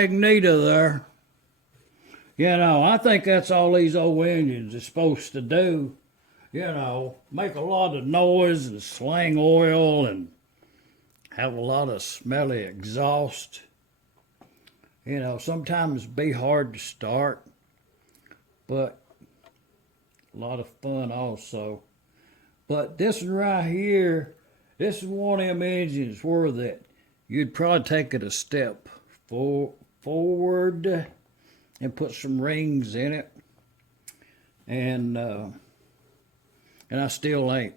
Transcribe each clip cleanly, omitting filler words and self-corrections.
webster-magneto there. You know, I think that's all these old engines are supposed to do. You know, make a lot of noise and slang oil and have a lot of smelly exhaust. You know, sometimes be hard to start, but a lot of fun also. But this one right here, this is one of them engines where that you'd probably take it a step forward and put some rings in it. And I still ain't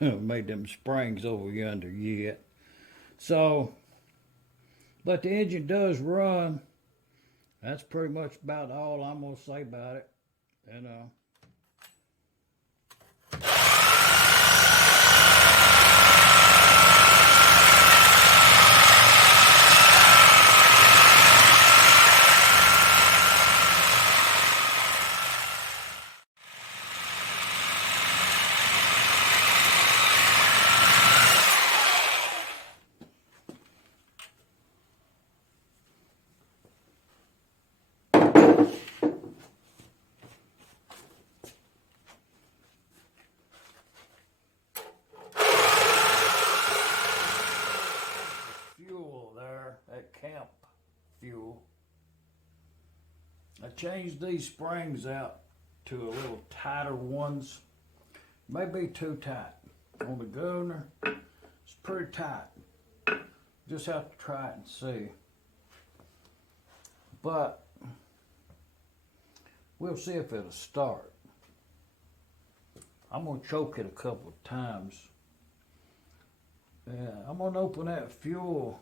made them springs over yonder yet. So, but the engine does run. That's pretty much about all I'm gonna say about it. And fuel there at camp fuel. I changed these springs out to a little tighter ones. Maybe too tight. On the governor, it's pretty tight. Just have to try it and see. But we'll see if it'll start. I'm gonna choke it a couple of times. Yeah, I'm gonna open that fuel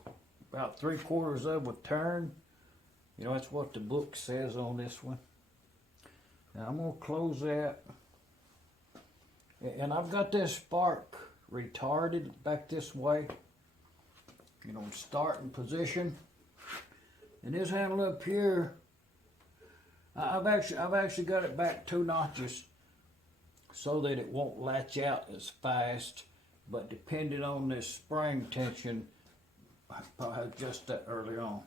about 3/4 of a turn. You know, that's what the book says on this one. Now I'm gonna close that. And I've got this spark retarded back this way. You know, starting position. And this handle up here, I've actually got it back 2 notches so that it won't latch out as fast. But depending on this spring tension, I probably adjust that early on.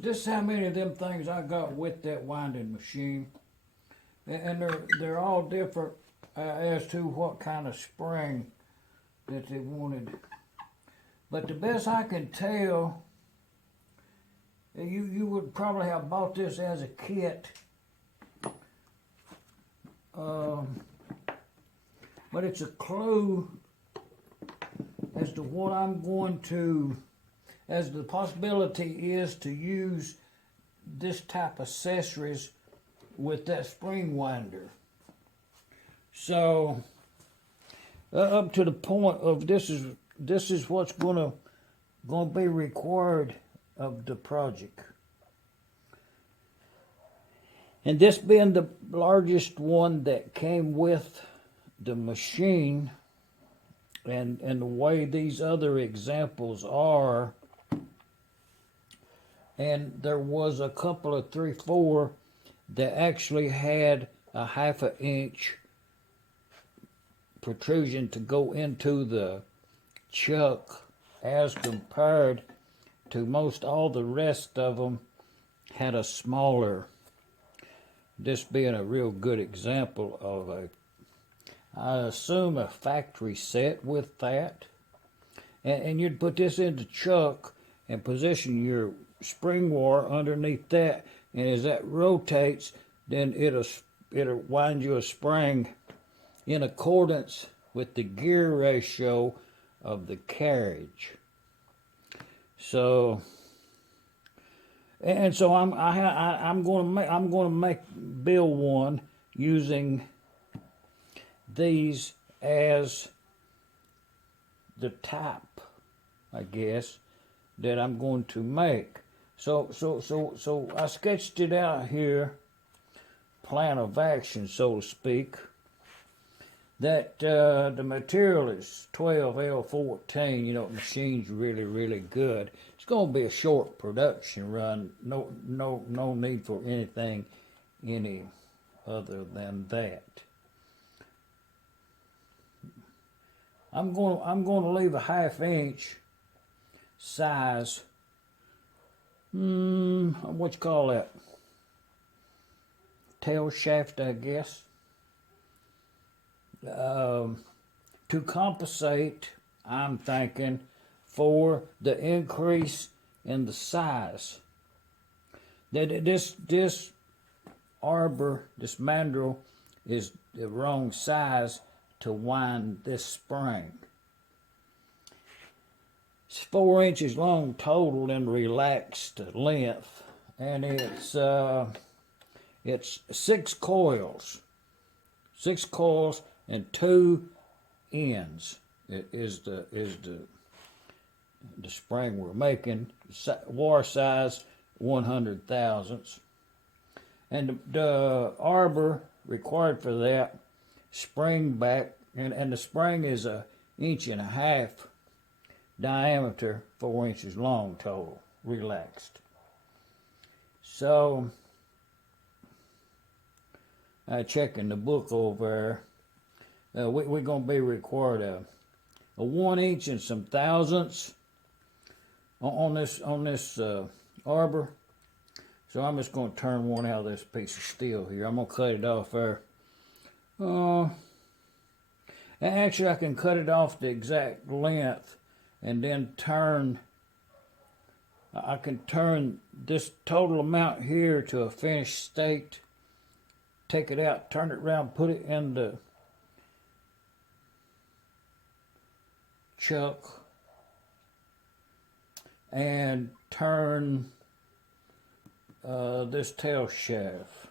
This is how many of them things I got with that winding machine, and they're all different as to what kind of spring that they wanted. But the best I can tell, you would probably have bought this as a kit, but it's a clue as to what I'm going to. As the possibility is to use this type of accessories with that spring winder. So up to the point of this is what's gonna be required of the project. And this being the largest one that came with the machine, and the way these other examples are. And there was a couple of 3/4 that actually had a 1/2 inch protrusion to go into the chuck, as compared to most all the rest of them had a smaller. This being a real good example of I assume a factory set with that. And you'd put this in the chuck and position your spring wire underneath that, and as that rotates, then it'll wind you a spring in accordance with the gear ratio of the carriage. So, and so I'm going to build one using these as the type, I guess, that I'm going to make. So I sketched it out here, plan of action, so to speak. that the material is 12L14. You know, the machine's really, really good. It's going to be a short production run. No need for anything any other than that. I'm going to leave a 1/2 inch size. What you call that? Tail shaft, I guess. To compensate, I'm thinking, for the increase in the size. That this arbor, this mandrel, is the wrong size to wind this spring. It's 4 inches long total in relaxed length, and it's 6 coils. 6 coils and 2 ends. It is the spring we're making. War size 100 thousandths. And the arbor required for that spring back, and the spring is 1.5 inches diameter, 4 inches long total, relaxed. So checking the book over there, we're going to be required a 1 inch and some thousandths on this arbor. So I'm just going to turn one out of this piece of steel here. I'm going to cut it off there. Actually, I can cut it off the exact length and then I can turn this total amount here to a finished state, take it out, turn it around, put it in the chuck, and turn this tail shaft.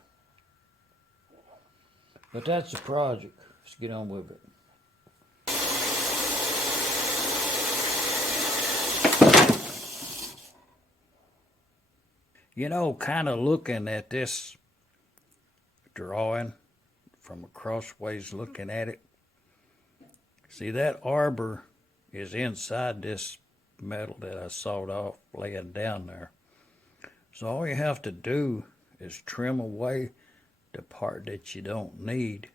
But that's a project. Let's get on with it. You know, kind of looking at this drawing from across ways, looking at it, see that arbor is inside this metal that I sawed off laying down there. So all you have to do is trim away the part that you don't need.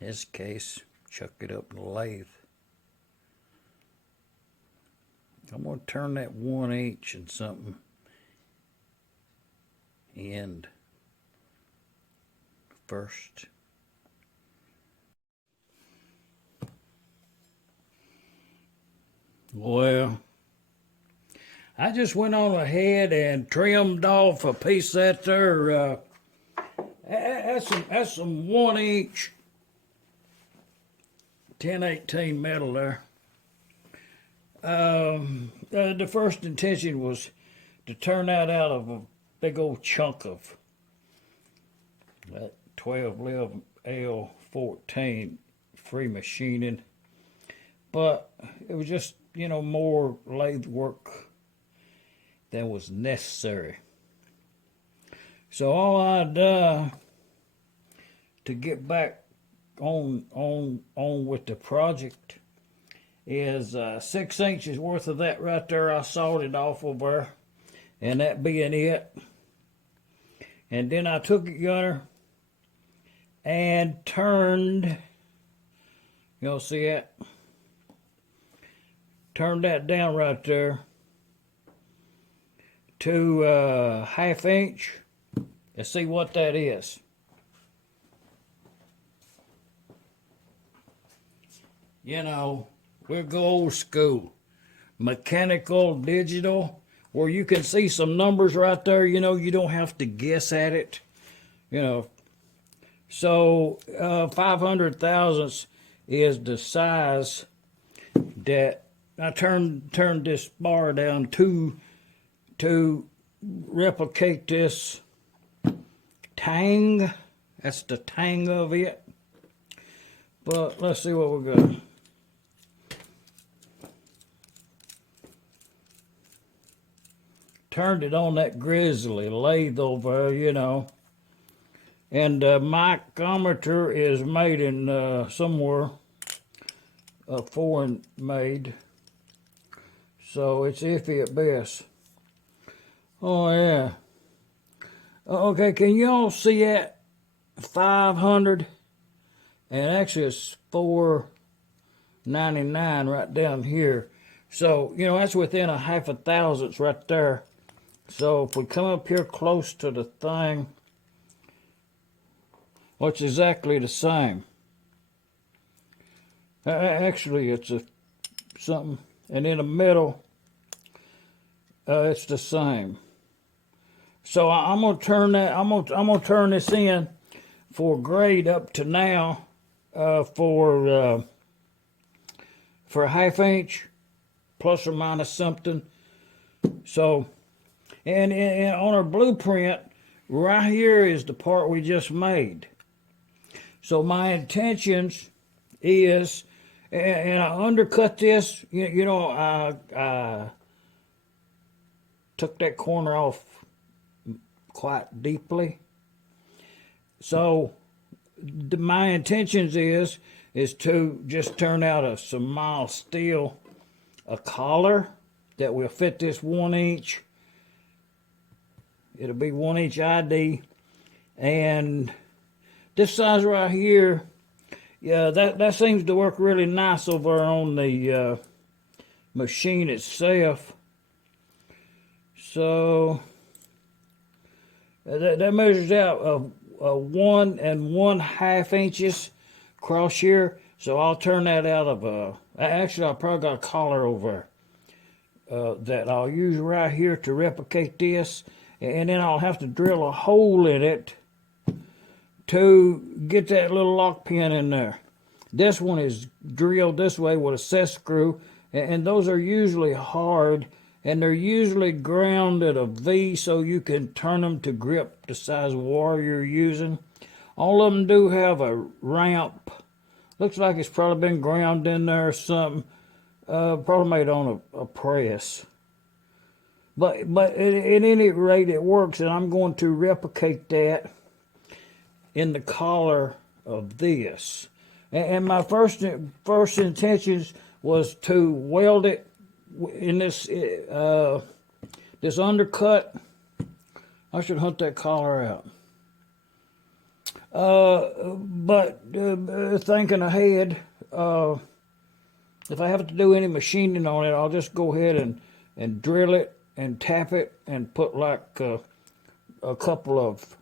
In this case, chuck it up in the lathe. I'm going to turn that 1 inch and something end first. Well, I just went on ahead and trimmed off a piece that there. That's some 1 inch 1018 metal there. The first intention was to turn that out of a big old chunk of that 12L14 free machining, but it was just, you know, more lathe work than was necessary. So all I done to get back on with the project is 6 inches worth of that right there. I sawed it off of there, and that being it. And then I took it yonder and turned, you'll see it, turned that down right there to 1/2 inch. Let's see what that is. You know, we'll go old school. Mechanical, digital, where you can see some numbers right there. You know, you don't have to guess at it. You know, so 500 thousandths is the size that I turned this bar down to replicate this tang. That's the tang of it. But let's see what we got. Turned it on that grizzly lathe over, you know. And micrometer is made in somewhere foreign made, so it's iffy at best. Oh yeah. Okay, can you all see that? 500, and actually it's 499 right down here. So you know that's within a half a thousandths right there. So if we come up here close to the thing, well, it's exactly the same. Actually, it's something, and in the middle, it's the same. So I'm gonna turn that. I'm gonna turn this in for grade up to now for a half inch, plus or minus something. So, and on our blueprint, right here is the part we just made. So my intentions is, and I undercut this. You know, I took that corner off quite deeply. So my intentions is to just turn out some mild steel, a collar that will fit this 1 inch. It'll be 1 inch ID, and this size right here, yeah, that seems to work really nice over on the machine itself. So that measures out 1 1/2 inches across here. So I'll turn that out of actually I probably got a collar over that I'll use right here to replicate this, and then I'll have to drill a hole in it to get that little lock pin in there. This one is drilled this way with a set screw, and those are usually hard, and they're usually ground at a V so you can turn them to grip the size of wire you're using. All of them do have a ramp. Looks like it's probably been ground in there or something. Probably made on a press. But at any rate, it works, and I'm going to replicate that in the collar of this. And my first intentions was to weld it in this this undercut. I should hunt that collar out. But thinking ahead, if I have to do any machining on it, I'll just go ahead and drill it and tap it and put like a couple of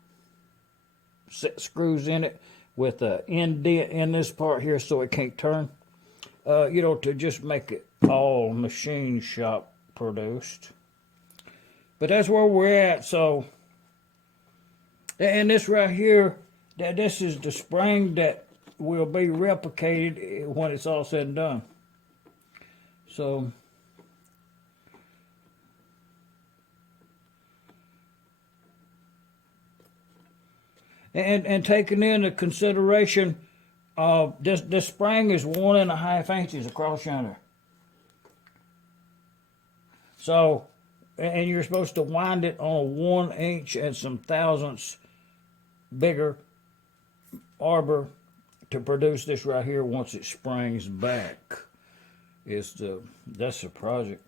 set screws in it with an indent in this part here so it can't turn. You know, to just make it all machine shop produced. But that's where we're at. So, and this right here, this is the spring that will be replicated when it's all said and done. So, and taking into consideration, this spring is 1 1/2 inches across yonder. So, and you're supposed to wind it on a 1 inch and some thousandths bigger arbor to produce this right here once it springs back. That's the project.